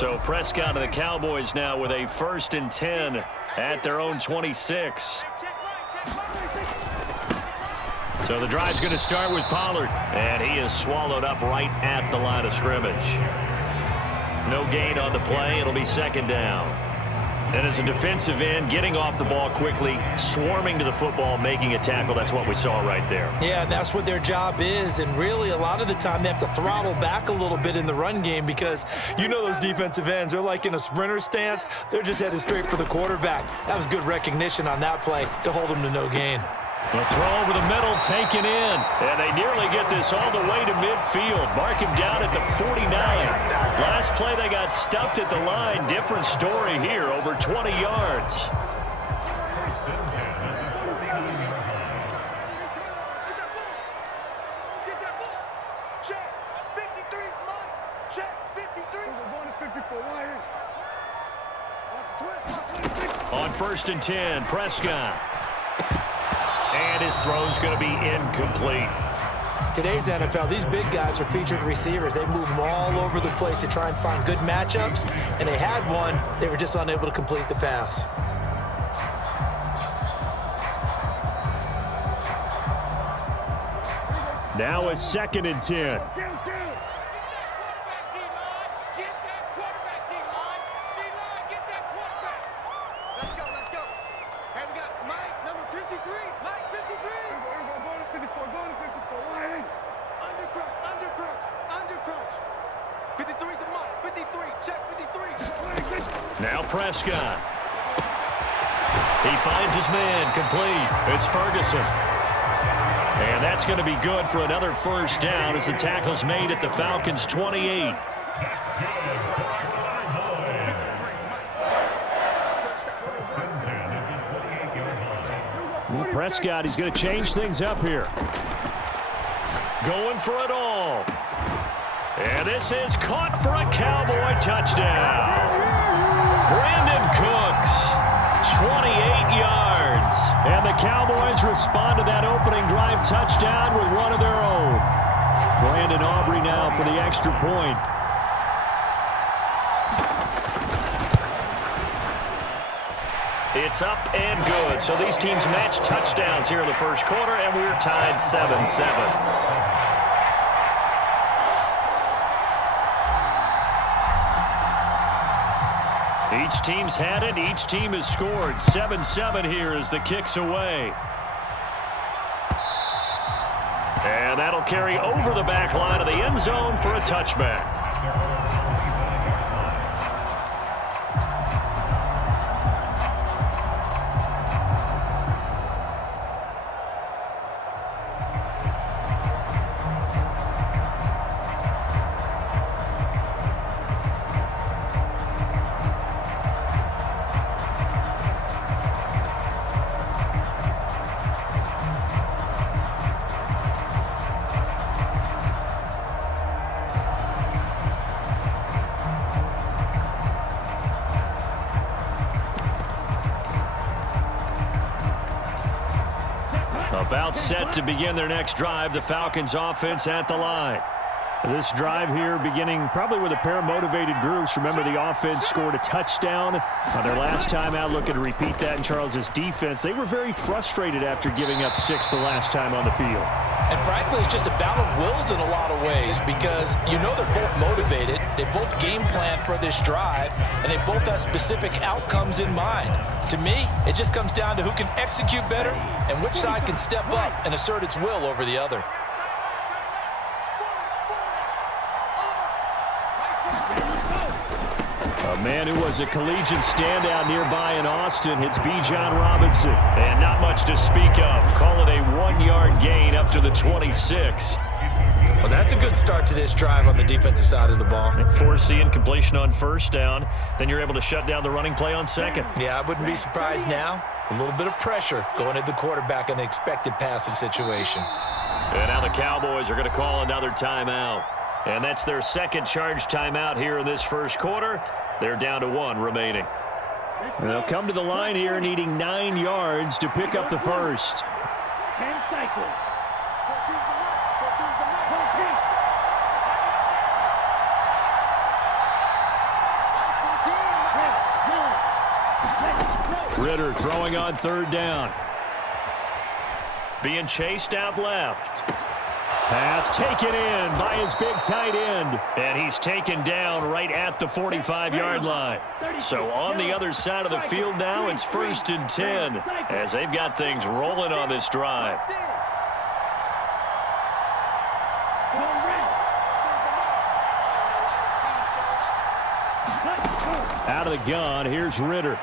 So Prescott and the Cowboys now with a 1st and 10 at their own 26. So the drive's going to start with Pollard, and he is swallowed up right at the line of scrimmage. No gain on the play. It'll be 2nd down. And as a defensive end, getting off the ball quickly, swarming to the football, making a tackle, that's what we saw right there. Yeah, that's what their job is, and really a lot of the time they have to throttle back a little bit in the run game because you know those defensive ends, they're like in a sprinter stance. They're just headed straight for the quarterback. That was good recognition on that play to hold them to no gain. The throw over the middle, taken in, and they nearly get this all the way to midfield. Mark him down at the 49. Last play, they got stuffed at the line. Different story here, over 20 yards. On 1st and 10, Prescott. And his throw's going to be incomplete. Today's NFL, these big guys are featured receivers. They move them all over the place to try and find good matchups, and they had one. They were just unable to complete the pass. Now a 2nd and 10. Now Prescott. He finds his man, complete. It's Ferguson. And that's going to be good for another 1st down as the tackle's made at the Falcons' 28. Well, Prescott, he's going to change things up here. Going for it all. And this is caught for a Cowboy touchdown. Brandon Cooks, 28 yards. And the Cowboys respond to that opening drive touchdown with one of their own. Brandon Aubrey now for the extra point. It's up and good. So these teams match touchdowns here in the 1st quarter, and we're tied 7-7. Each team's had it. Each team has scored. 7-7 here as the kick's away. And that'll carry over the back line of the end zone for a touchback. About set to begin their next drive, the Falcons offense at the line. This drive here beginning probably with a pair of motivated groups. Remember, the offense scored a touchdown on their last time out. Looking to repeat that in Charles's defense. They were very frustrated after giving up 6 the last time on the field. And frankly, it's just a battle of wills in a lot of ways because you know they're both motivated. They both game plan for this drive, and they both have specific outcomes in mind. To me, it just comes down to who can execute better and which side can step up and assert its will over the other. A man who was a collegiate standout nearby in Austin. It's Bijan Robinson. And not much to speak of. Call it a 1-yard gain up to the 26. Well, that's a good start to this drive on the defensive side of the ball. Forcing completion on 1st down. Then you're able to shut down the running play on 2nd. Yeah, I wouldn't be surprised now. A little bit of pressure going at the quarterback in an expected passing situation. And now the Cowboys are going to call another timeout. And that's their 2nd charge timeout here in this 1st quarter. They're down to 1 remaining. And they'll come to the line here needing 9 yards to pick up the 1st. Ritter throwing on third down. Being chased out left. Pass taken in by his big tight end. And he's taken down right at the 45-yard line. So on the other side of the field now, it's 1st and 10 as they've got things rolling on this drive. Out of the gun, here's Ritter.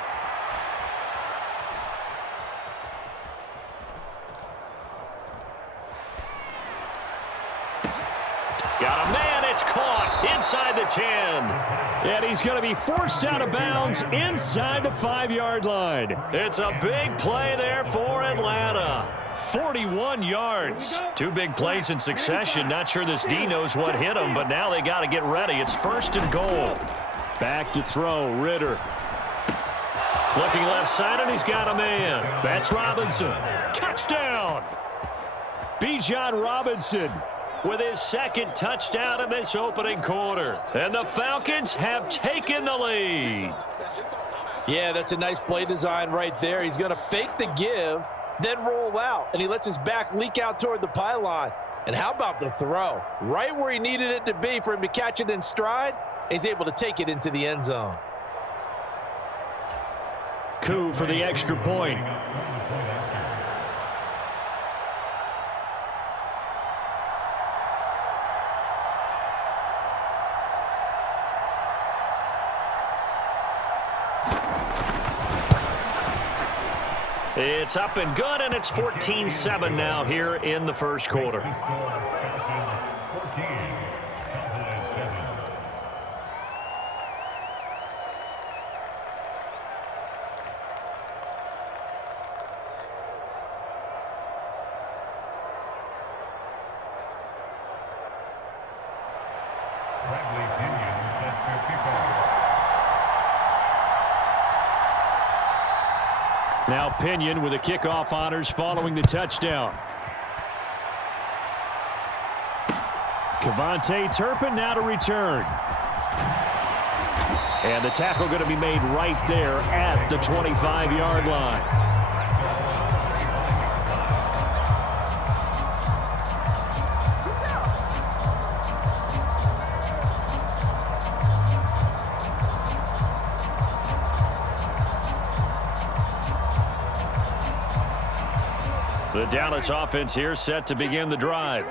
Got a man, it's caught inside the 10. And he's going to be forced out of bounds inside the 5-yard line. It's a big play there for Atlanta. 41 yards. 2 big plays in succession. Not sure this D knows what hit him, but now they got to get ready. It's 1st and goal. Back to throw, Ritter. Looking left side, and he's got a man. That's Robinson. Touchdown! Bijan Robinson with his 2nd touchdown in this opening quarter. And the Falcons have taken the lead. Yeah, that's a nice play design right there. He's going to fake the give, then roll out, and he lets his back leak out toward the pylon. And how about the throw? Right where he needed it to be for him to catch it in stride. He's able to take it into the end zone. Coup for the extra point. It's up and good, and it's 14-7 now here in the first quarter. Now Pinion with the kickoff honors following the touchdown. Kevontae Turpin now to return. And the tackle going to be made right there at the 25-yard line. The Dallas offense here set to begin the drive.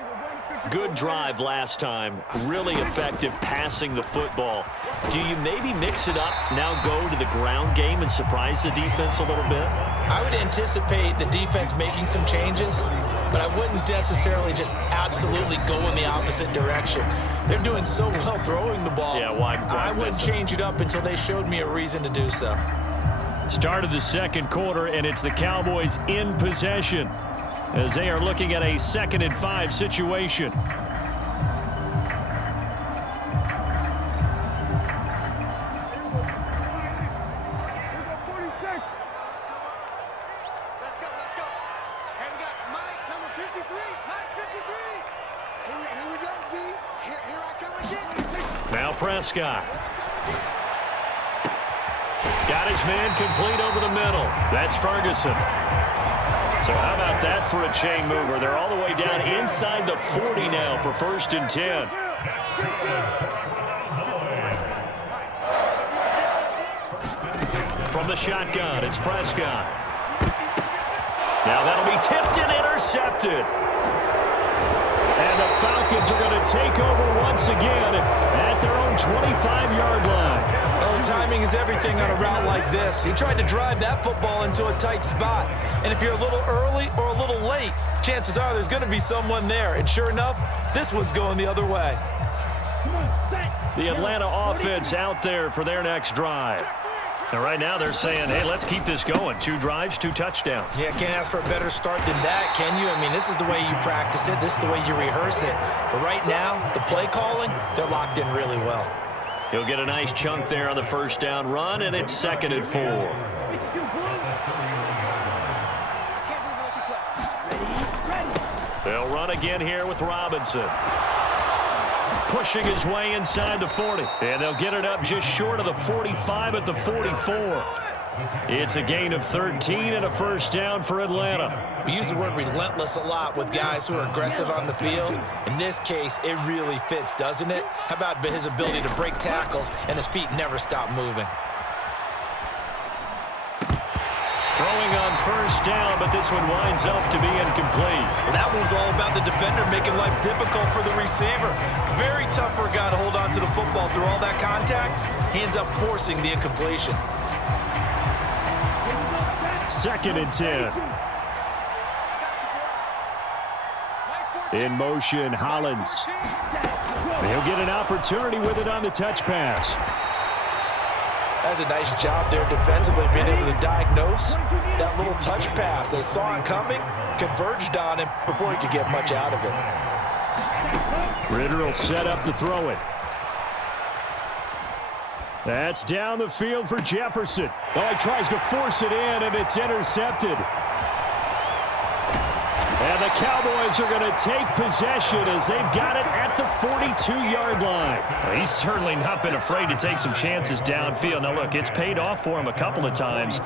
Good drive last time. Really effective passing the football. Do you maybe mix it up, now go to the ground game and surprise the defense a little bit? I would anticipate the defense making some changes, but I wouldn't necessarily just absolutely go in the opposite direction. They're doing so well throwing the ball. Yeah, why I wouldn't change it up until they showed me a reason to do so. Start of the second quarter, and it's the Cowboys in possession as they are looking at a 2nd and 5 situation. Now Prescott. Got his man complete over the middle. That's Ferguson. So how about that for a chain mover? They're all the way down inside the 40 now for 1st and 10. From the shotgun, it's Prescott. Now that'll be tipped and intercepted. And the Falcons are going to take over once again at their own 25-yard line. Oh, timing is everything on a route like this. He tried to drive that football into a tight spot. And if you're a little early or a little late, chances are there's going to be someone there. And sure enough, this one's going the other way. The Atlanta offense out there for their next drive. And right now they're saying, hey, let's keep this going. 2 drives, 2 touchdowns. Yeah, can't ask for a better start than that, can you? I mean, this is the way you practice it. This is the way you rehearse it. But right now, the play calling, they're locked in really well. He'll get a nice chunk there on the first down run, and it's 2nd and 4. They'll run again here with Robinson. Pushing his way inside the 40. And they'll get it up just short of the 45 at the 44. It's a gain of 13 and a first down for Atlanta. We use the word relentless a lot with guys who are aggressive on the field. In this case, it really fits, doesn't it? How about his ability to break tackles and his feet never stop moving? Throwing on first down, but this one winds up to be incomplete. Well, that one was all about the defender making life difficult for the receiver. Very tough for a guy to hold on to the football through all that contact. He ends up forcing the incompletion. 2nd and 10. In motion, Hollins. He'll get an opportunity with it on the touch pass. That's a nice job there defensively, being able to diagnose that little touch pass. They saw it coming, converged on him before he could get much out of it. Ritter will set up to throw it. That's down the field for Jefferson. Oh, he tries to force it in, and it's intercepted. And the Cowboys are going to take possession as they've got it at the 42-yard line. Well, he's certainly not been afraid to take some chances downfield. Now, look, it's paid off for him a couple of times.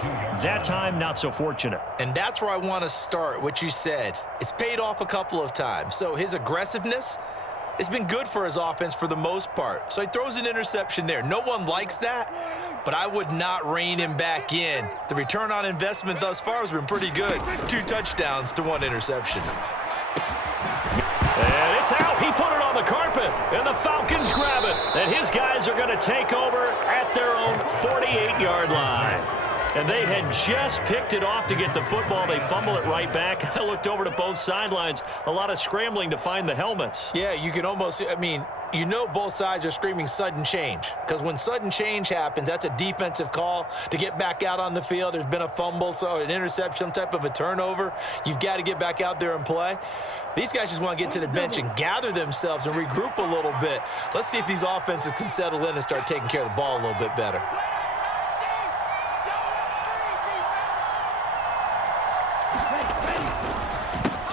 That time, not so fortunate. And that's where I want to start, what you said. It's paid off a couple of times. So his aggressiveness has been good for his offense for the most part. So he throws an interception there. No one likes that, but I would not rein him back in. The return on investment thus far has been pretty good. 2 touchdowns to 1 interception. And it's out. He put it on the carpet, and the Falcons grab it. And his guys are going to take over at their own 48-yard line. And they had just picked it off to get the football. They fumble it right back. I looked over to both sidelines. A lot of scrambling to find the helmets. Yeah, you can almost, you know both sides are screaming sudden change. Because when sudden change happens, that's a defensive call to get back out on the field. There's been a fumble, so an interception, some type of a turnover. You've got to get back out there and play. These guys just want to get to the bench and gather themselves and regroup a little bit. Let's see if these offenses can settle in and start taking care of the ball a little bit better.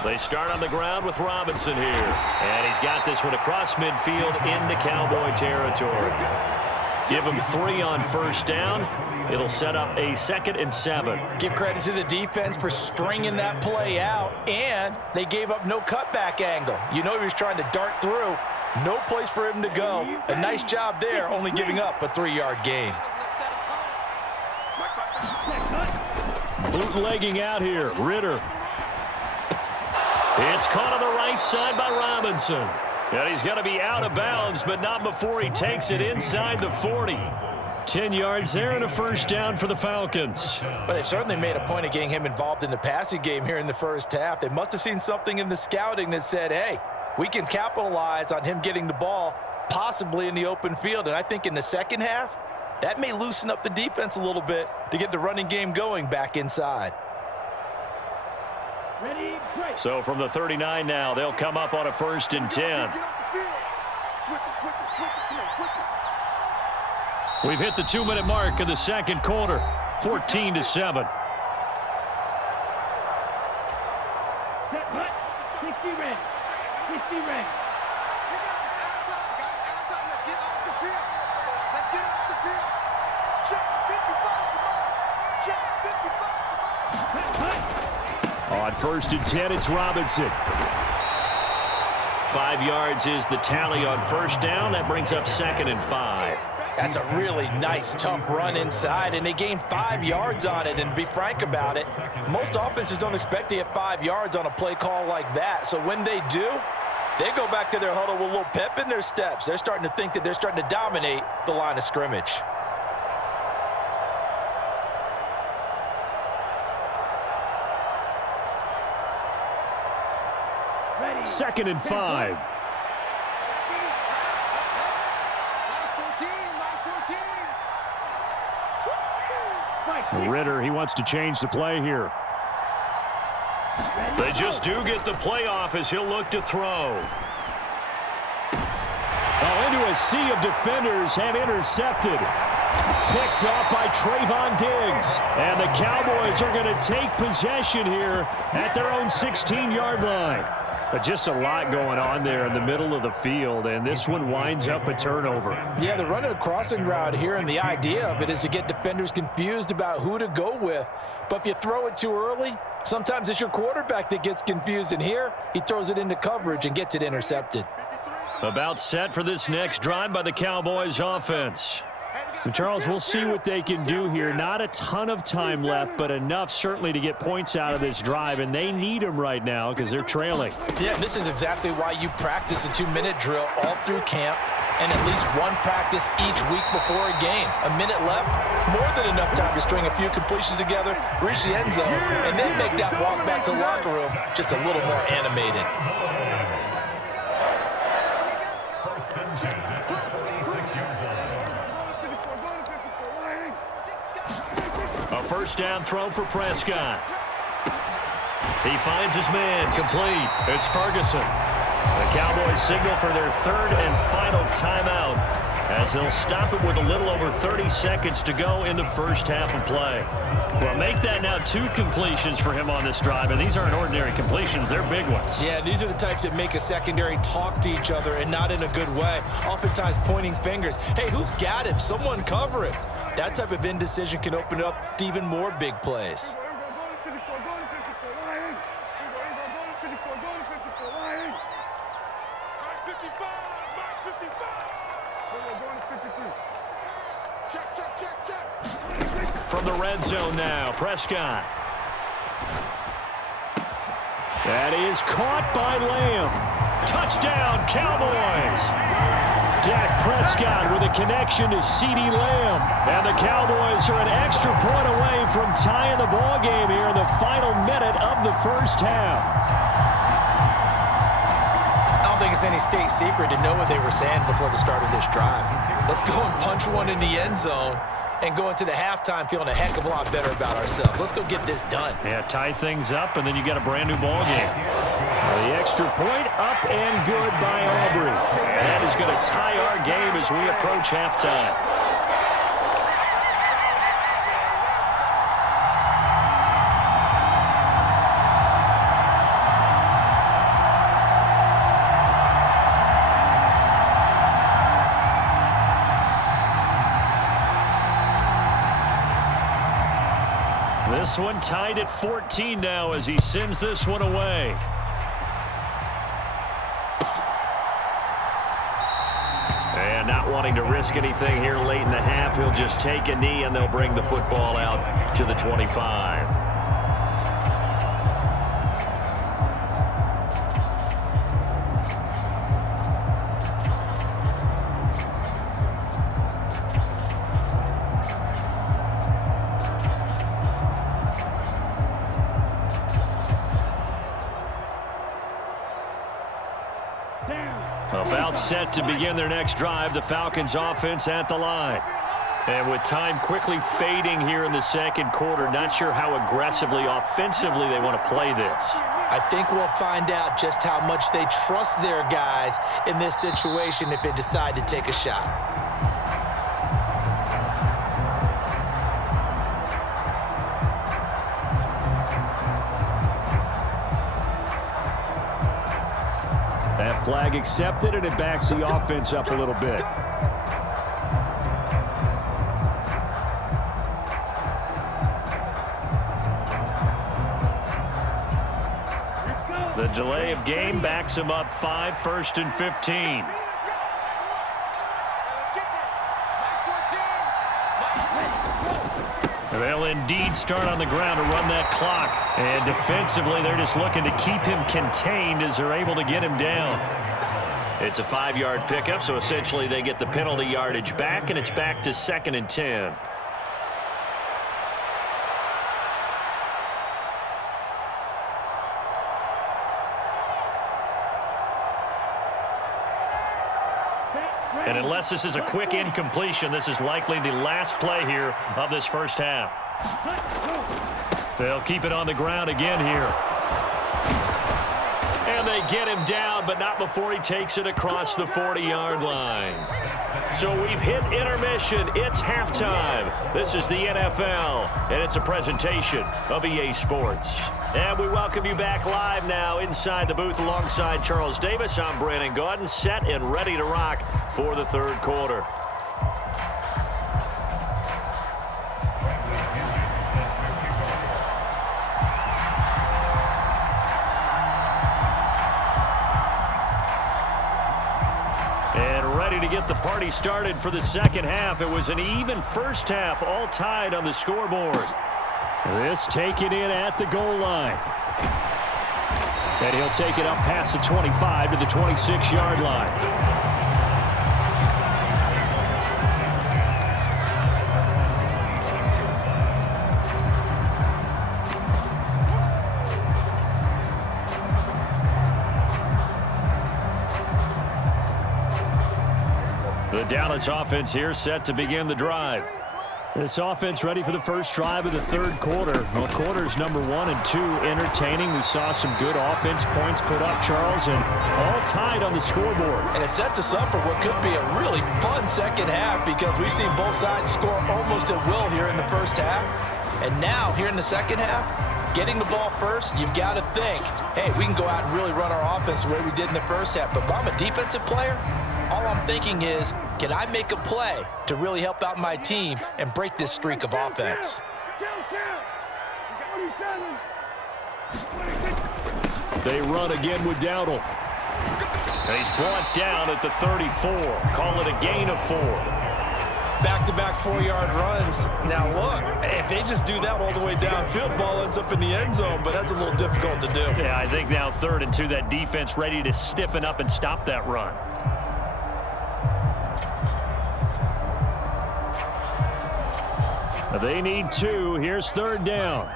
They start on the ground with Robinson here. And he's got this one across midfield into Cowboy territory. Give him 3 on first down. It'll set up a 2nd and 7. Give credit to the defense for stringing that play out, and they gave up no cutback angle. You know he was trying to dart through. No place for him to go. A nice job there, only giving up a 3-yard gain. Bootlegging out here, Ritter. It's caught on the right side by Robinson. And he's going to be out of bounds, but not before he takes it inside the 40. 10 yards there and a first down for the Falcons. But they certainly made a point of getting him involved in the passing game here in the first half. They must have seen something in the scouting that said, hey, we can capitalize on him getting the ball possibly in the open field. And I think in the second half, that may loosen up the defense a little bit to get the running game going back inside. So from the 39 now, they'll come up on a 1st and 10. We've hit the 2-minute mark of the second quarter, 14-7. On 1st and 10, it's Robinson. 5 yards is the tally on first down. That brings up 2nd and 5. That's a really nice, tough run inside, and they gained 5 yards on it. And to be frank about it, most offenses don't expect to get 5 yards on a play call like that. So when they do, they go back to their huddle with a little pep in their steps. They're starting to think that they're starting to dominate the line of scrimmage. Second and 5. Ritter, he wants to change the play here. They just do get the play off as he'll look to throw. Oh, into a sea of defenders and intercepted. Picked off by Trayvon Diggs. And the Cowboys are going to take possession here at their own 16-yard line. Just a lot going on there in the middle of the field, and this one winds up a turnover. Yeah, they're running a crossing route here, and the idea of it is to get defenders confused about who to go with. But if you throw it too early, sometimes it's your quarterback that gets confused, and here he throws it into coverage and gets it intercepted. About set for this next drive by the Cowboys offense. And Charles, we'll see what they can do here. Not a ton of time left, but enough certainly to get points out of this drive, and they need them right now because they're trailing. Yeah, this is exactly why you practice a 2-minute drill all through camp and at least one practice each week before a game. A minute left, more than enough time to string a few completions together, reach the end zone, and then make that walk back to the locker room just a little more animated. A first down throw for Prescott. He finds his man, complete. It's Ferguson. The Cowboys signal for their third and final timeout as they'll stop it with a little over 30 seconds to go in the first half of play. Well, make that now 2 completions for him on this drive, and these aren't ordinary completions. They're big ones. Yeah, these are the types that make a secondary talk to each other and not in a good way. Oftentimes pointing fingers. Hey, who's got him? Someone cover it. That type of indecision can open up to even more big plays. From the red zone now, Prescott. That is caught by Lamb. Touchdown, Cowboys. Dak Prescott with a connection to CeeDee Lamb. And the Cowboys are an extra point away from tying the ball game here in the final minute of the first half. I don't think it's any state secret to know what they were saying before the start of this drive. Let's go and punch one in the end zone and go into the halftime feeling a heck of a lot better about ourselves. Let's go get this done. Yeah, tie things up, and then you got a brand new ball game. The extra point up and good by Aubrey. And that is going to tie our game as we approach halftime. This one tied at 14 now as he sends this one away. And not wanting to risk anything here late in the half, he'll just take a knee and they'll bring the football out to the 25. About set to begin their next drive, the Falcons offense at the line. And with time quickly fading here in the second quarter, not sure how aggressively, offensively they want to play this. I think we'll find out just how much they trust their guys in this situation if they decide to take a shot. That flag accepted, and it backs the offense up a little bit. The delay of game backs him up 5, 1st and 15. They'll indeed start on the ground to run that clock. And defensively, they're just looking to keep him contained as they're able to get him down. It's a 5-yard pickup, so essentially they get the penalty yardage back, and it's back to 2nd and 10. And unless this is a quick incompletion, this is likely the last play here of this first half. They'll keep it on the ground again here. And they get him down, but not before he takes it across the 40-yard line. So we've hit intermission. It's halftime. This is the NFL, and it's a presentation of EA Sports. And we welcome you back live now inside the booth alongside Charles Davis. I'm Brandon Gaudin, set and ready to rock for the third quarter. To get the party started for the second half. It was an even first half, all tied on the scoreboard. This taken in at the goal line. And he'll take it up past the 25 to the 26-yard line. The Dallas offense here set to begin the drive. This offense ready for the first drive of the third quarter. Well, quarters number 1 and 2 entertaining. We saw some good offense points put up, Charles, and all tied on the scoreboard. And it sets us up for what could be a really fun second half because we've seen both sides score almost at will here in the first half. And now, here in the second half, getting the ball first, you've got to think, hey, we can go out and really run our offense the way we did in the first half. But if I'm a defensive player, all I'm thinking is, can I make a play to really help out my team and break this streak of offense? They run again with Dowdle. And he's brought down at the 34. Call it a gain of 4. Back-to-back 4-yard runs. Now, look, if they just do that all the way downfield, ball ends up in the end zone, but that's a little difficult to do. Yeah, I think now 3rd and 2, that defense ready to stiffen up and stop that run. They need 2. Here's 3rd down.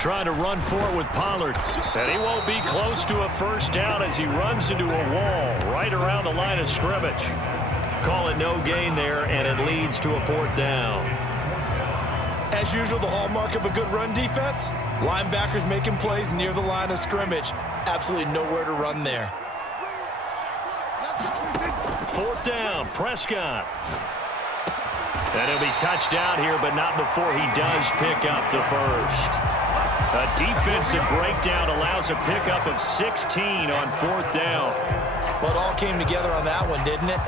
Trying to run for it with Pollard. And he won't be close to a first down as he runs into a wall right around the line of scrimmage. Call it no gain there, and it leads to a 4th down. As usual, the hallmark of a good run defense, linebackers making plays near the line of scrimmage. Absolutely nowhere to run there. 4th down, Prescott. And he'll be touched out here, but not before he does pick up the first. A defensive breakdown allows a pickup of 16 on 4th down. Well, it all came together on that one, didn't it?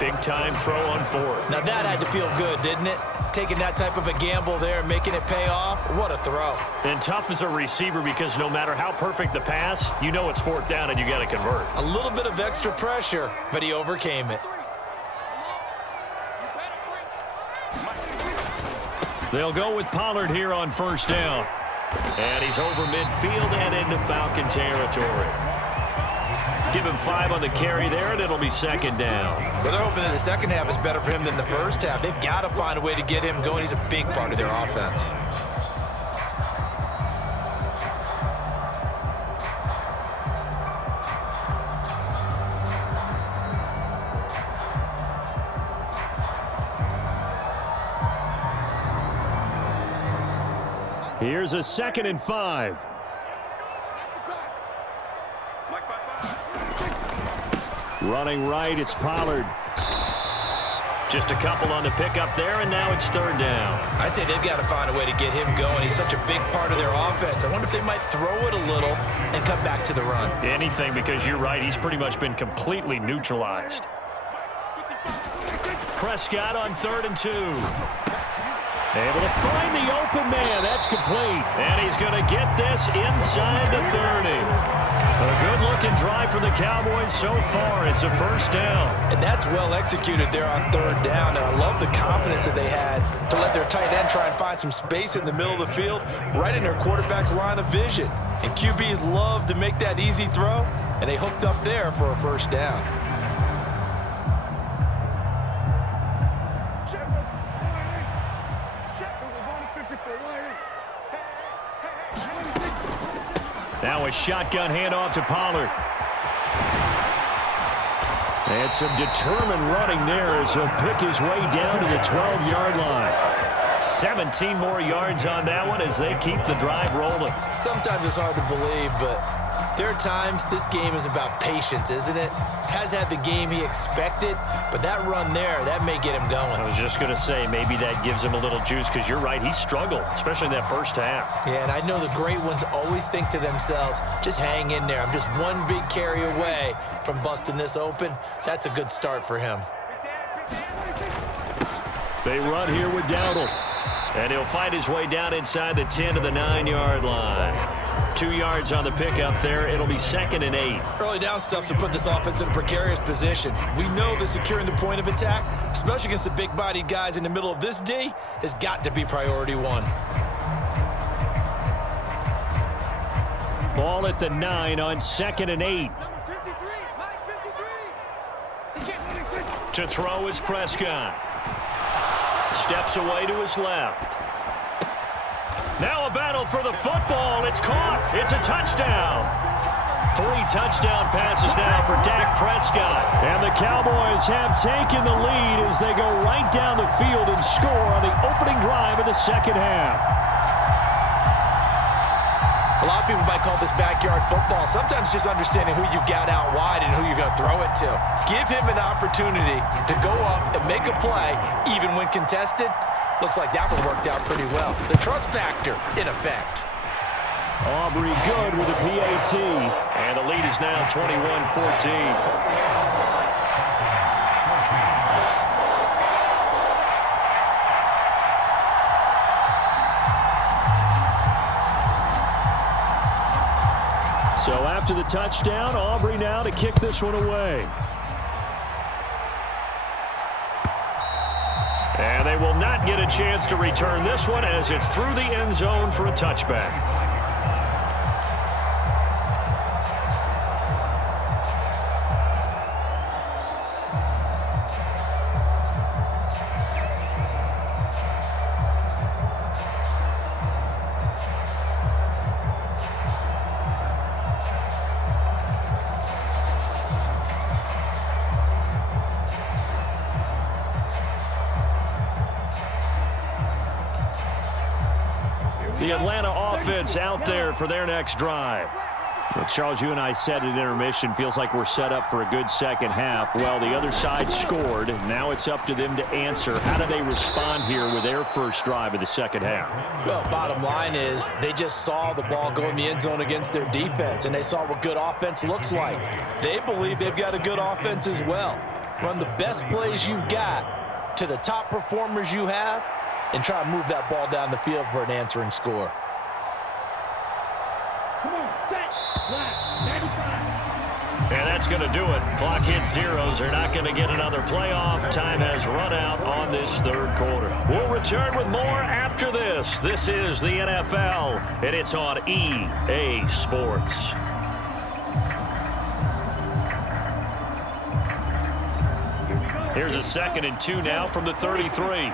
Big-time throw on 4th. Now that had to feel good, didn't it? Taking that type of a gamble there, making it pay off. What a throw. And tough as a receiver because no matter how perfect the pass, you know it's 4th down and you got to convert. A little bit of extra pressure, but he overcame it. They'll go with Pollard here on 1st down. And he's over midfield and into Falcon territory. Give him 5 on the carry there, and it'll be 2nd down. Well, they're hoping that the second half is better for him than the first half. They've got to find a way to get him going. He's a big part of their offense. Here's a 2nd and 5. Running right, it's Pollard. Just a couple on the pickup there, and now it's 3rd down. I'd say they've got to find a way to get him going. He's such a big part of their offense. I wonder if they might throw it a little and come back to the run. Anything, because you're right, he's pretty much been completely neutralized. Prescott on 3rd and 2. Able to find the open man. That's complete. And he's going to get this inside the 30. A good-looking drive for the Cowboys so far. It's a 1st down. And that's well executed there on 3rd down. And I love the confidence that they had to let their tight end try and find some space in the middle of the field, right in their quarterback's line of vision. And QBs love to make that easy throw, and they hooked up there for a 1st down. Now a shotgun handoff to Pollard. And some determined running there as he'll pick his way down to the 12-yard line. 17 more yards on that one as they keep the drive rolling. Sometimes it's hard to believe, but there are times this game is about patience, isn't it? Has had the game he expected, but that run there, that may get him going. I was just going to say, maybe that gives him a little juice because you're right, he struggled, especially in that first half. Yeah, and I know the great ones always think to themselves, just hang in there. I'm just one big carry away from busting this open. That's a good start for him. They run here with Dowdle. And he'll fight his way down inside the 10 to the 9-yard line. 2 yards on the pickup there. It'll be 2nd and 8. Early down stuff's to put this offense in a precarious position. We know that securing the point of attack, especially against the big-bodied guys in the middle of this D, has got to be priority one. Ball at the 9 on 2nd and 8. To throw is Prescott. Steps away to his left. Now a battle for the football. It's caught. It's a touchdown. 3 touchdown passes now for Dak Prescott. And the Cowboys have taken the lead as they go right down the field and score on the opening drive of the second half. A lot of people might call this backyard football. Sometimes just understanding who you've got out wide and who you're going to throw it to. Give him an opportunity to go up and make a play, even when contested. Looks like that one worked out pretty well. The trust factor in effect. Aubrey good with a PAT. And the lead is now 21-14. So after the touchdown, Aubrey now to kick this one away. And they will not get a chance to return this one as it's through the end zone for a touchback. The Atlanta offense out there for their next drive. Well, Charles, you and I said at intermission, feels like we're set up for a good second half. Well, the other side scored. Now it's up to them to answer. How do they respond here with their first drive of the second half? Well, bottom line is they just saw the ball go in the end zone against their defense, and they saw what good offense looks like. They believe they've got a good offense as well. Run the best plays you've got to the top performers you have, and try to move that ball down the field for an answering score. And that's going to do it. Clock hits zeros. They're not going to get another playoff. Time has run out on this third quarter. We'll return with more after this. This is the NFL, and it's on EA Sports. Here's a 2nd and 2 now from the 33.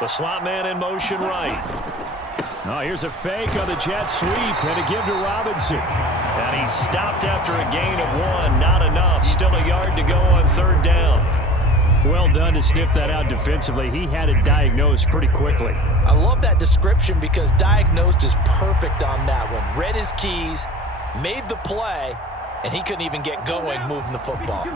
The slot man in motion right. Oh, here's a fake on the jet sweep and a give to Robinson. And he's stopped after a gain of 1. Not enough. Still a yard to go on 3rd down. Well done to sniff that out defensively. He had it diagnosed pretty quickly. I love that description because diagnosed is perfect on that one. Read his keys, made the play, and he couldn't even get going moving the football.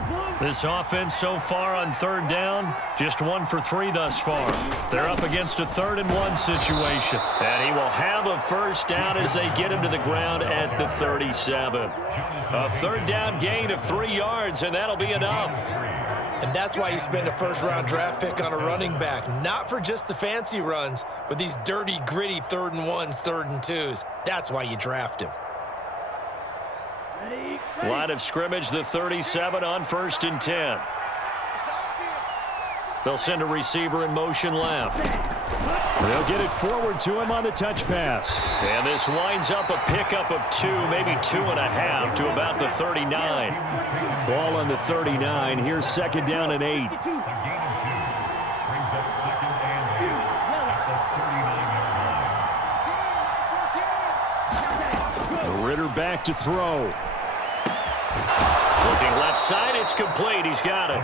This offense so far on 3rd down, just 1 for 3 thus far. They're up against a 3rd and 1 situation. And he will have a first down as they get him to the ground at the 37. A 3rd down gain of 3 yards, and that'll be enough. And that's why you spend a first-round draft pick on a running back. Not for just the fancy runs, but these dirty, gritty 3rd and 1s, 3rd and 2s. That's why you draft him. Line of scrimmage, the 37 on 1st and 10. They'll send a receiver in motion left. They'll get it forward to him on the touch pass. And this winds up a pickup of 2, maybe 2.5 to about the 39. Ball on the 39. Here's 2nd down and 8. Ritter back to throw. Looking left side, it's complete. He's got it.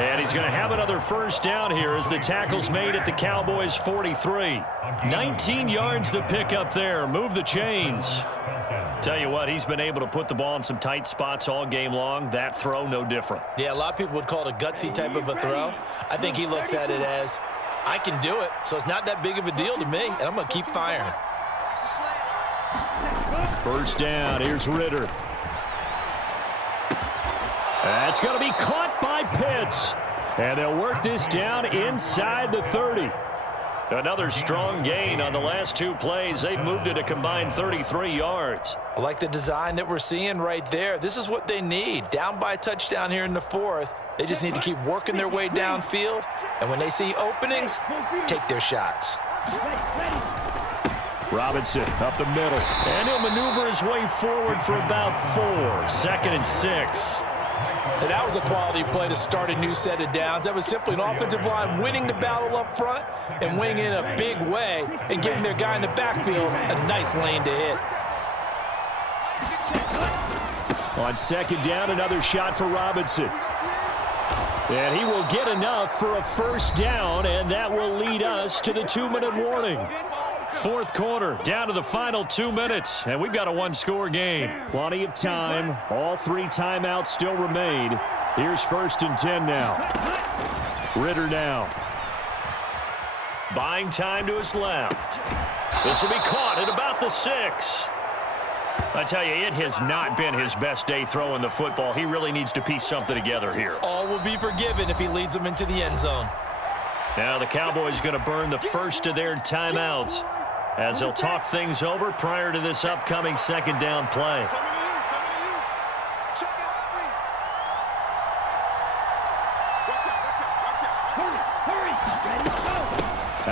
And he's going to have another first down here as the tackle's made at the Cowboys' 43. 19 yards to pick up there. Move the chains. Tell you what, he's been able to put the ball in some tight spots all game long. That throw, no different. Yeah, a lot of people would call it a gutsy type of a throw. I think he looks at it as, I can do it, so it's not that big of a deal to me, and I'm going to keep firing. First down, here's Ritter. That's going to be caught by Pitts. And they'll work this down inside the 30. Another strong gain on the last two plays. They've moved it a combined 33 yards. I like the design that we're seeing right there. This is what they need. Down by a touchdown here in the fourth. They just need to keep working their way downfield. And when they see openings, take their shots. Robinson up the middle. And he'll maneuver his way forward for about 4. 2nd and 6. And that was a quality play to start a new set of downs. That was simply an offensive line winning the battle up front and winning in a big way and giving their guy in the backfield a nice lane to hit. On 2nd down, another shot for Robinson. And he will get enough for a first down, and that will lead us to the 2-minute warning. Fourth quarter, down to the final 2 minutes, and we've got a one-score game. Plenty of time. All 3 timeouts still remain. Here's 1st and 10 now. Ritter now. Buying time to his left. This will be caught at about the 6. I tell you, it has not been his best day throwing the football. He really needs to piece something together here. All will be forgiven if he leads them into the end zone. Now the Cowboys going to burn the first of their timeouts as they'll talk things over prior to this upcoming 2nd down play.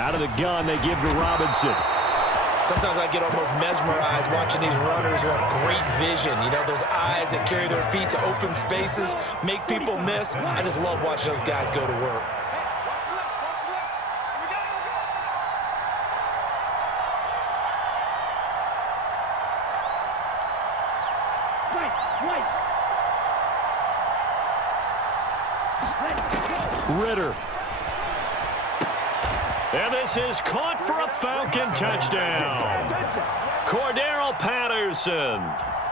Out of the gun, they give to Robinson. Sometimes I get almost mesmerized watching these runners who have great vision. You know, those eyes that carry their feet to open spaces, make people miss. I just love watching those guys go to work. Ritter. And this is caught for a Falcon touchdown. Cordero Patterson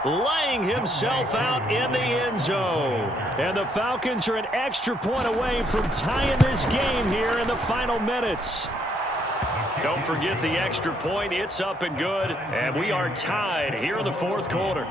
laying himself out in the end zone. And the Falcons are an extra point away from tying this game here in the final minutes. Don't forget the extra point. It's up and good. And we are tied here in the fourth quarter.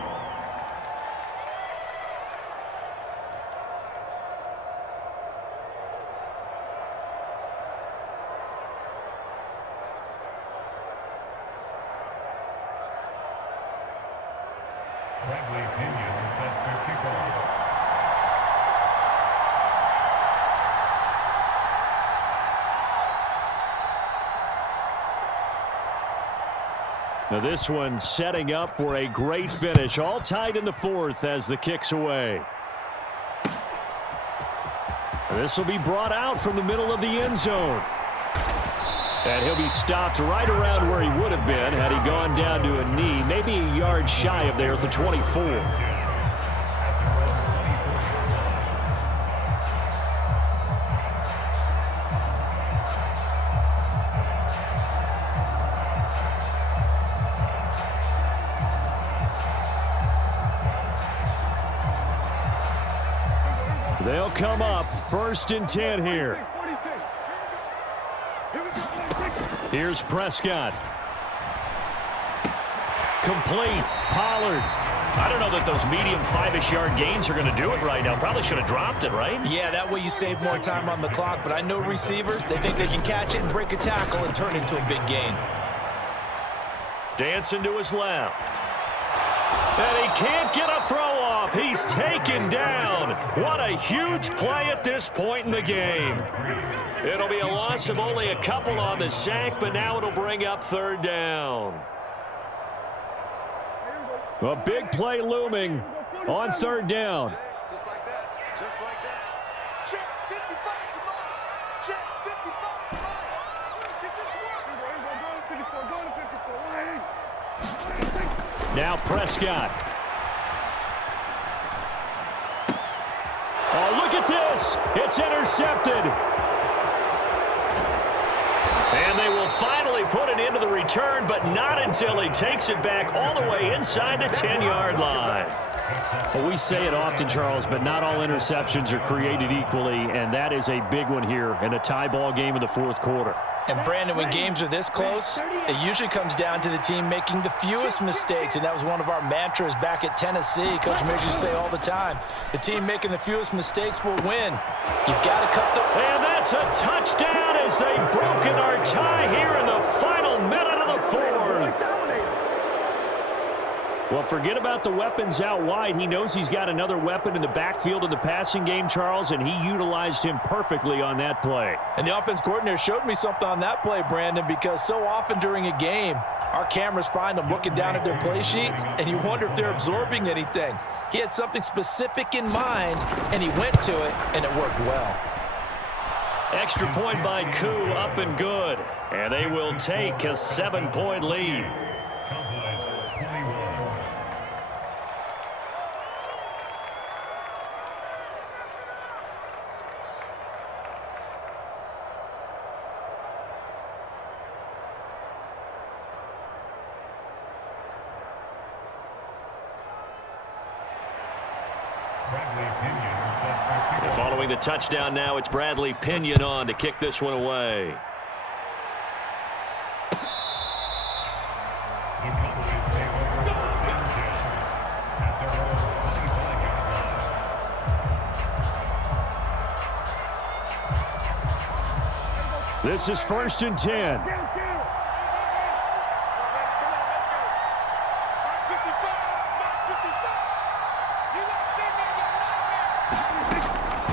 Now this one setting up for a great finish. All tied in the fourth as the kick's away. This will be brought out from the middle of the end zone. And he'll be stopped right around where he would have been had he gone down to a knee, maybe a yard shy of there at the 24. They'll come up 1st and 10 here. Here's Prescott. Complete. Pollard. I don't know that those medium 5-ish yard gains are going to do it right now. Probably should have dropped it, right? Yeah, that way you save more time on the clock. But I know receivers, they think they can catch it and break a tackle and turn it into a big gain. Dancing to his left. And he can't get a throw off. He's taken down. What a huge play at this point in the game. It'll be a loss of only a couple on the sack, but now it'll bring up 3rd down. A big play looming on 3rd down. Just like that. Just like that. Check 55, come on. Check 55, come on. Get this one. Go to 54. Go to 54. Line. Now Prescott. Oh, look at this. It's intercepted. And they will finally put it into the return, but not until he takes it back all the way inside the 10-yard line. Well, we say it often, Charles, but not all interceptions are created equally, and that is a big one here in a tie ball game in the fourth quarter. And, Brandon, when games are this close, it usually comes down to the team making the fewest mistakes, and that was one of our mantras back at Tennessee. Coach Miggs used to say all the time, the team making the fewest mistakes will win. You've got to cut the... And that's a touchdown as they've broken our tie here in the final minute of the fourth. Well, forget about the weapons out wide. He knows he's got another weapon in the backfield in the passing game, Charles, and he utilized him perfectly on that play. And the offense coordinator showed me something on that play, Brandon, because so often during a game, our cameras find them looking down at their play sheets, and you wonder if they're absorbing anything. He had something specific in mind, and he went to it, and it worked well. Extra point by Koo, up and good. And they will take a 7-point lead. Following the touchdown now, it's Bradley Pinion on to kick this one away. This is 1st and 10.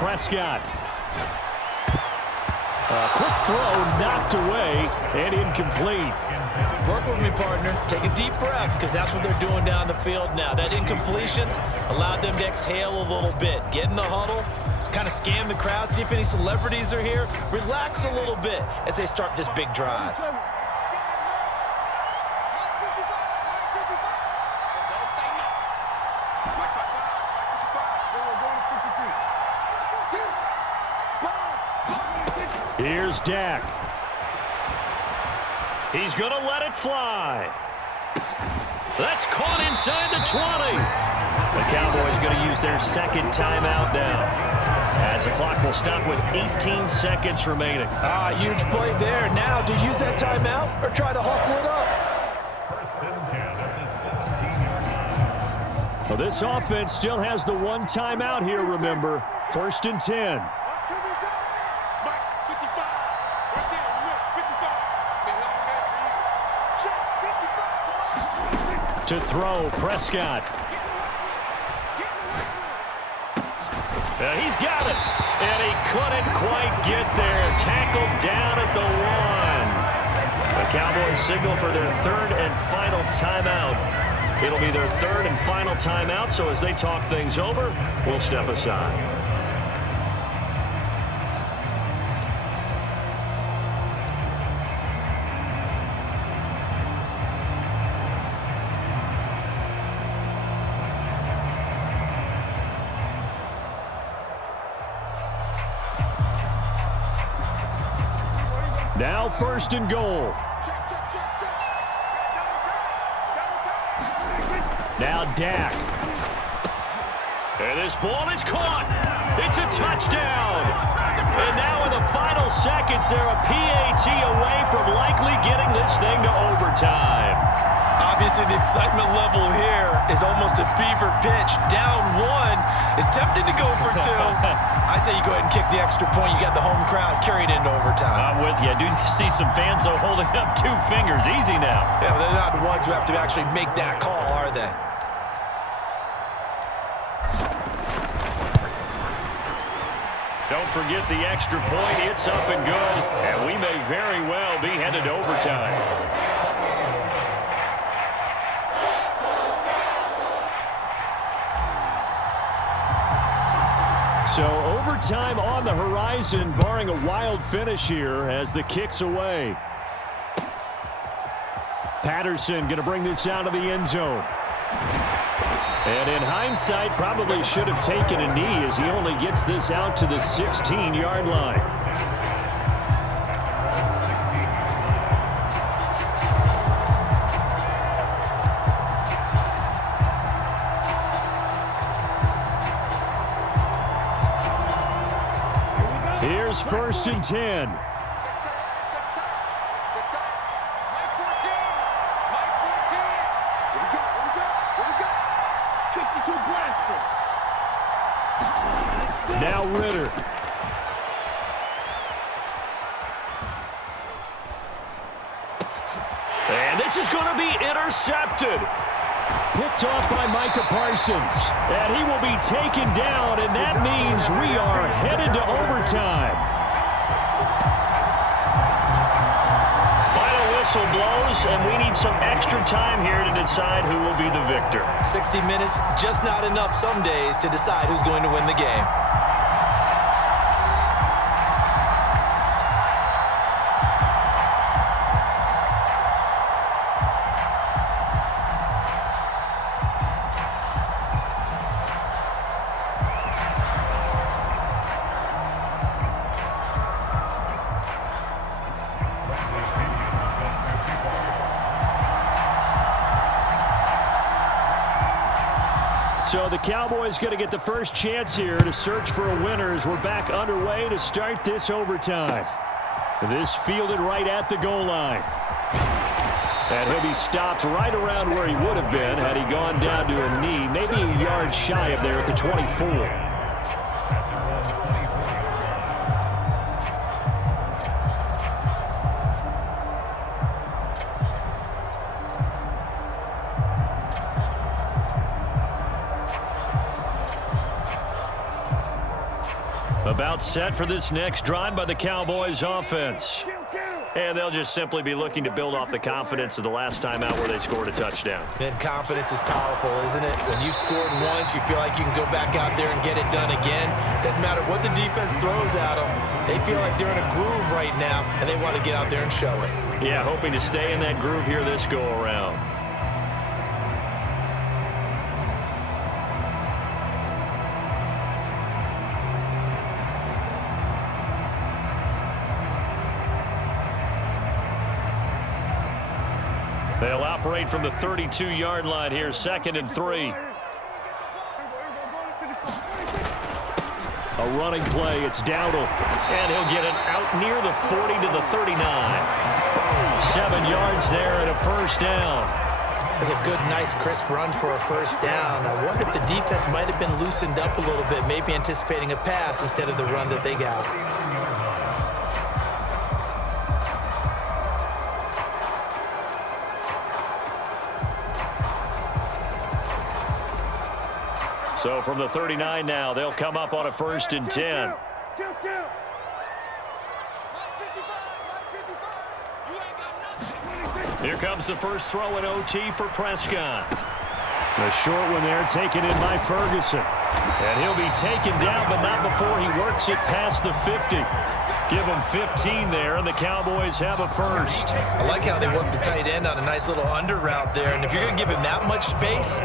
Prescott. A quick throw knocked away and incomplete. Work with me, partner. Take a deep breath, because that's what they're doing down the field now. That incompletion allowed them to exhale a little bit. Get in the huddle, kind of scan the crowd, see if any celebrities are here. Relax a little bit as they start this big drive. Here's Dak. He's going to let it fly. That's caught inside the 20. The Cowboys going to use their second timeout now, as the clock will stop with 18 seconds remaining. Huge play there. Now, do you use that timeout or try to hustle it up? Well, this offense still has the one timeout here, remember. 1st and 10. To throw, Prescott. He's got it, and he couldn't quite get there. Tackled down at the 1. The Cowboys signal for their third and final timeout. It'll be their third and final timeout, so as they talk things over, we'll step aside. Now 1st and goal. Now Dak. And this ball is caught. It's a touchdown. And now in the final seconds, they're a PAT away from likely getting this thing to overtime. Obviously, the excitement level here is almost a fever pitch. Down 1 is tempted to go for 2. I say you go ahead and kick the extra point. You got the home crowd carried into overtime. I'm with you. I do see some fans, though, holding up 2 fingers. Easy now. Yeah, but they're not the ones who have to actually make that call, are they? Don't forget the extra point. It's up and good. And we may very well be headed to overtime. So overtime on the horizon, barring a wild finish here as the kick's away. Patterson going to bring this out of the end zone. And in hindsight, probably should have taken a knee as he only gets this out to the 16-yard line. Here's 1st and 10. Now Ritter. And this is going to be intercepted. Picked off by Micah Parsons. And he will be taken down, and that means we are headed to overtime. Final whistle blows, and we need some extra time here to decide who will be the victor. 60 minutes, just not enough some days to decide who's going to win the game. So the Cowboys going to get the first chance here to search for a winner as we're back underway to start this overtime. This fielded right at the goal line. And he'll be stopped right around where he would have been had he gone down to a knee, maybe a yard shy of there at the 24. About set for this next drive by the Cowboys offense. And they'll just simply be looking to build off the confidence of the last time out where they scored a touchdown. And confidence is powerful, isn't it? When you've scored once, you feel like you can go back out there and get it done again. Doesn't matter what the defense throws at them. They feel like they're in a groove right now, and they want to get out there and show it. Yeah, hoping to stay in that groove here this go-around. They'll operate from the 32-yard line here, 2nd and 3. A running play, it's Dowdle. And he'll get it out near the 40 to the 39. 7 yards there and a first down. That's a good, nice, crisp run for a first down. I wonder if the defense might have been loosened up a little bit, maybe anticipating a pass instead of the run that they got. So from the 39 now, they'll come up on a 1st and 10. Here comes the first throw in OT for Prescott. The short one there taken in by Ferguson. And he'll be taken down, but not before he works it past the 50. Give him 15 there, and the Cowboys have a first. I like how they work the tight end on a nice little under route there. And if you're going to give him that much space,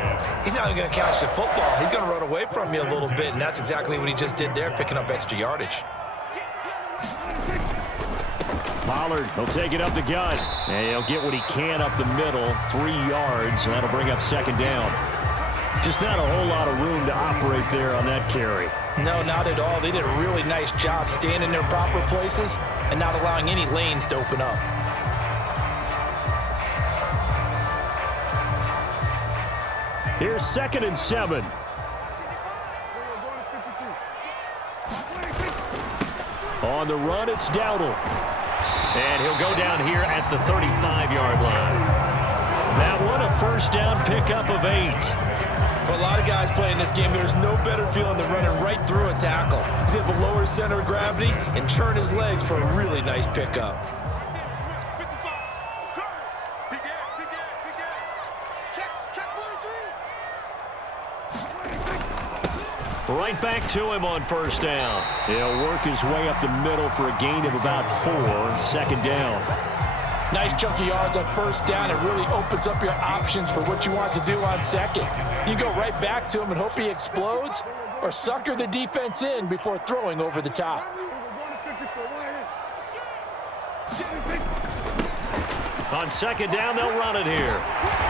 he's not going to catch the football. He's going to run away from you a little bit, and that's exactly what he just did there, picking up extra yardage. Pollard, he'll take it up the gut. And he'll get what he can up the middle, 3 yards, and that'll bring up 2nd down. Just not a whole lot of room to operate there on that carry. No, not at all. They did a really nice job staying in their proper places and not allowing any lanes to open up. Here's 2nd and 7. On the run, it's Dowdle. And he'll go down here at the 35-yard line. That one, a first down pickup of 8. For a lot of guys playing this game, there's no better feeling than running right through a tackle. He's able to lower his center of gravity and churn his legs for a really nice pickup. Right back to him on first down. He'll work his way up the middle for a gain of about 4, 2nd down. Nice chunk of yards on first down. It really opens up your options for what you want to do on second. You go right back to him and hope he explodes, or sucker the defense in before throwing over the top. On second down, they'll run it here.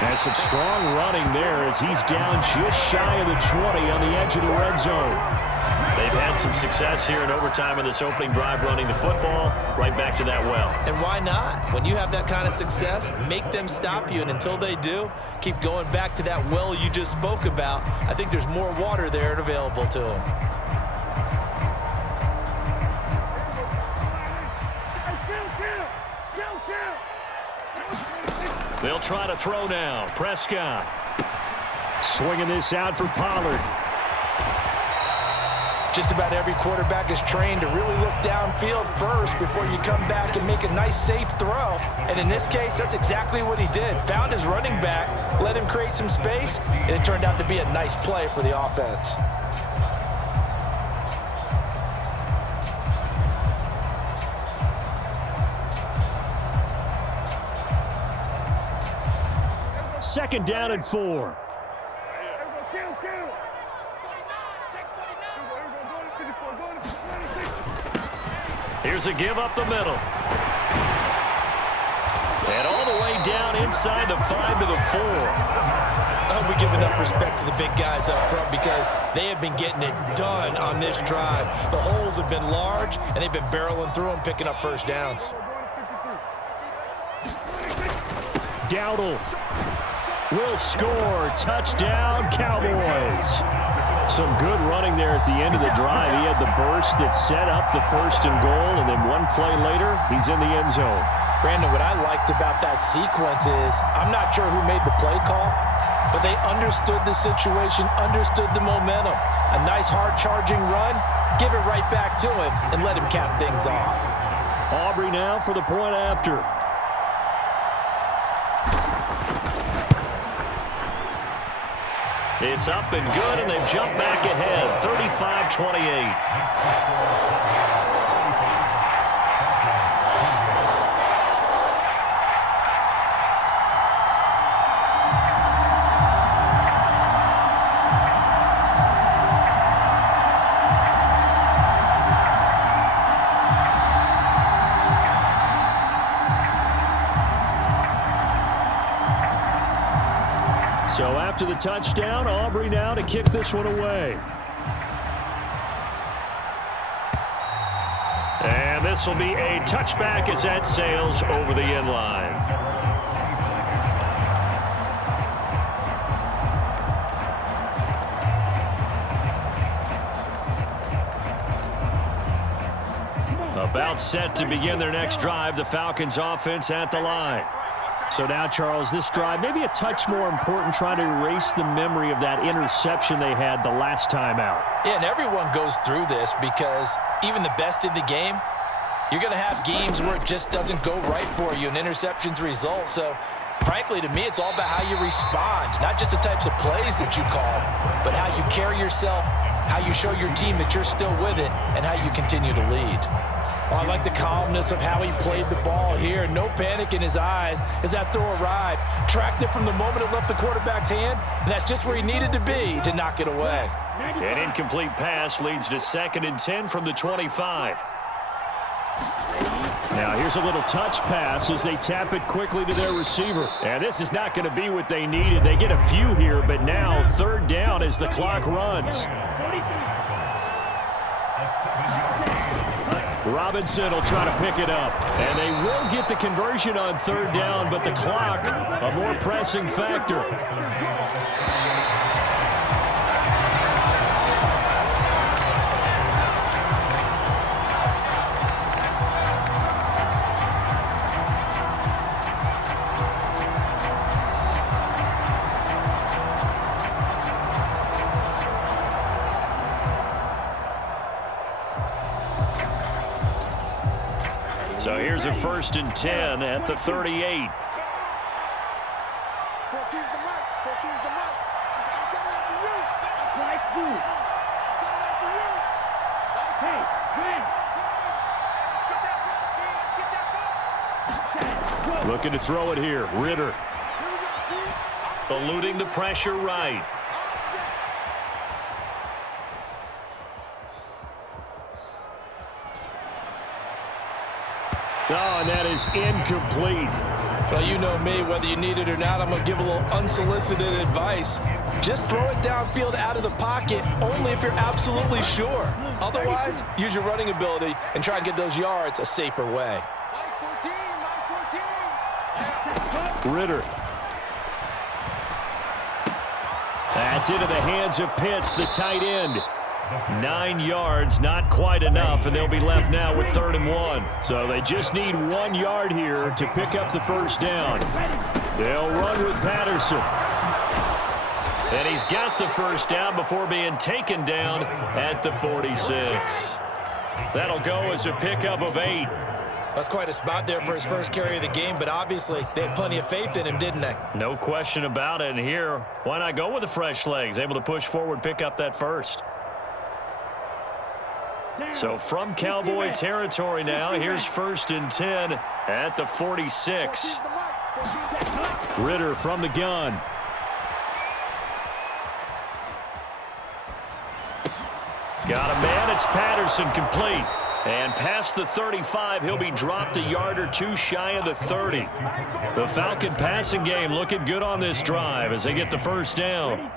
And some strong running there as he's down just shy of the 20 on the edge of the red zone. They've had some success here in overtime in this opening drive running the football. Right back to that well. And why not? When you have that kind of success, make them stop you. And until they do, keep going back to that well you just spoke about. I think there's more water there and available to them. They'll try to throw now. Prescott swinging this out for Pollard. Just about every quarterback is trained to really look downfield first before you come back and make a nice, safe throw. And in this case, that's exactly what he did. Found his running back, let him create some space, and it turned out to be a nice play for the offense. Second down and 4. Here's a give up the middle. And all the way down inside the 5 to the 4. I hope we give enough respect to the big guys up front because they have been getting it done on this drive. The holes have been large, and they've been barreling through them, picking up first downs. Dowdle will score. Touchdown, Cowboys. Some good running there at the end of the drive. He had the burst that set up the 1st and goal, and then one play later, he's in the end zone. Brandon, what I liked about that sequence is I'm not sure who made the play call, but they understood the situation, understood the momentum. A nice, hard-charging run, give it right back to him, and let him cap things off. Aubrey now for the point after. It's up and good, and they've jumped back ahead, 35-28. So after the touchdown, Aubrey now to kick this one away. And this will be a touchback as that sails over the end line. About set to begin their next drive, the Falcons offense at the line. So now, Charles, this drive maybe a touch more important, trying to erase the memory of that interception they had the last time out. Yeah, and everyone goes through this because even the best in the game, you're going to have games where it just doesn't go right for you and interceptions result. So, frankly, to me, it's all about how you respond, not just the types of plays that you call, but how you carry yourself, how you show your team that you're still with it, and how you continue to lead. Oh, I like the calmness of how he played the ball here. No panic in his eyes as that throw arrived. Tracked it from the moment it left the quarterback's hand, and that's just where he needed to be to knock it away. An incomplete pass leads to 2nd and 10 from the 25. Now here's a little touch pass as they tap it quickly to their receiver. And this is not going to be what they needed. They get a few here, but now 3rd down as the clock runs. Robinson will try to pick it up. And they will get the conversion on 3rd down, but the clock, a more pressing factor. So here's a 1st and 10 at the 38. 14's the mark. 14's the mark. I'm coming after you. Like you. Coming after you. Okay, good. Get that ball, King. Get that ball. Looking to throw it here. Ritter. Eluding the pressure right. Oh, and that is incomplete. Well, you know me, whether you need it or not, I'm going to give a little unsolicited advice. Just throw it downfield out of the pocket, only if you're absolutely sure. Otherwise, use your running ability and try and get those yards a safer way. Ritter. That's into the hands of Pitts, the tight end. 9 yards, not quite enough, and they'll be left now with 3rd and 1. So they just need 1 yard here to pick up the first down. They'll run with Patterson. And he's got the first down before being taken down at the 46. That'll go as a pickup of 8. That's quite a spot there for his first carry of the game, but obviously they had plenty of faith in him, didn't they? No question about it. And here, why not go with the fresh legs? Able to push forward, pick up that first. So from Cowboy territory now, here's 1st and 10 at the 46. Ritter from the gun. Got a man, it's Patterson, complete. And past the 35, he'll be dropped a yard or two shy of the 30. The Falcon passing game looking good on this drive as they get the first down.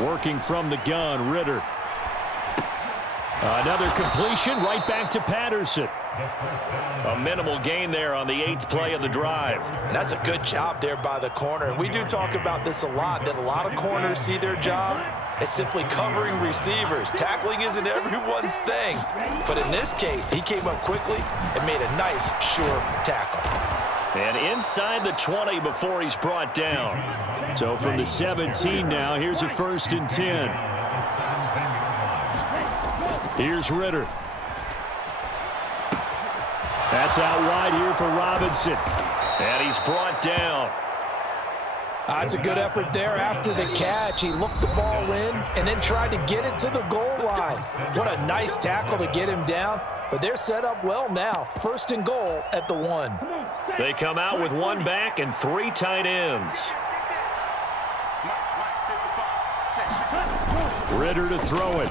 Working from the gun, Ritter. Another completion right back to Patterson. A minimal gain there on the 8th play of the drive. And that's a good job there by the corner. And we do talk about this a lot, that a lot of corners see their job as simply covering receivers. Tackling isn't everyone's thing. But in this case, he came up quickly and made a nice, sure tackle. And inside the 20 before he's brought down. So from the 17 now, here's a 1st and 10. Here's Ritter. That's out wide here for Robinson. And he's brought down. That's a good effort there after the catch. He looked the ball in and then tried to get it to the goal line. What a nice tackle to get him down. But they're set up well now. 1st and goal at the 1. They come out with 1 back and 3 tight ends. Ritter to throw it.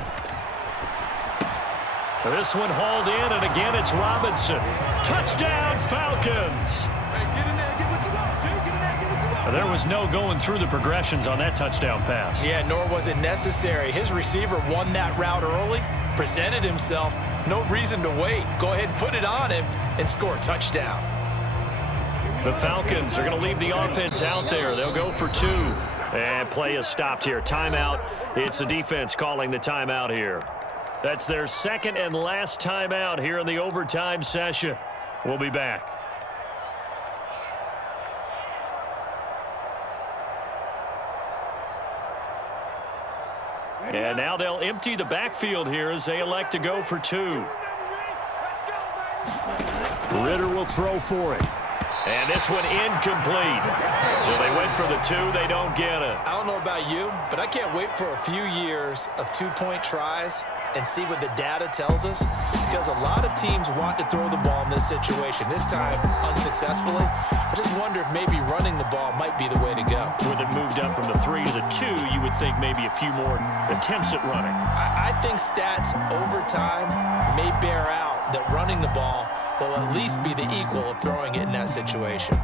This one hauled in, and again it's Robinson. Touchdown, Falcons! There was no going through the progressions on that touchdown pass. Yeah, nor was it necessary. His receiver won that route early, presented himself. No reason to wait. Go ahead and put it on him and score a touchdown. The Falcons are going to leave the offense out there. They'll go for 2. And play is stopped here. Timeout. It's the defense calling the timeout here. That's their 2nd and last timeout here in the overtime session. We'll be back. And now they'll empty the backfield here as they elect to go for 2. Ritter will throw for it. And this one incomplete. So they went for the 2. They don't get it. I don't know about you, but I can't wait for a few years of 2-point tries and see what the data tells us, because a lot of teams want to throw the ball in this situation, this time unsuccessfully. I just wonder if maybe running the ball might be the way to go. With it moved up from the 3 to the 2, you would think maybe a few more attempts at running. I think stats over time may bear out that running the ball will at least be the equal of throwing it in that situation.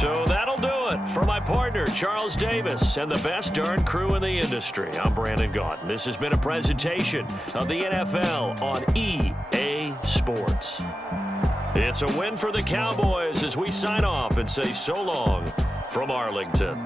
So that'll do it for my partner, Charles Davis, and the best darn crew in the industry. I'm Brandon Gaudin. This has been a presentation of the NFL on EA Sports. It's a win for the Cowboys as we sign off and say so long from Arlington.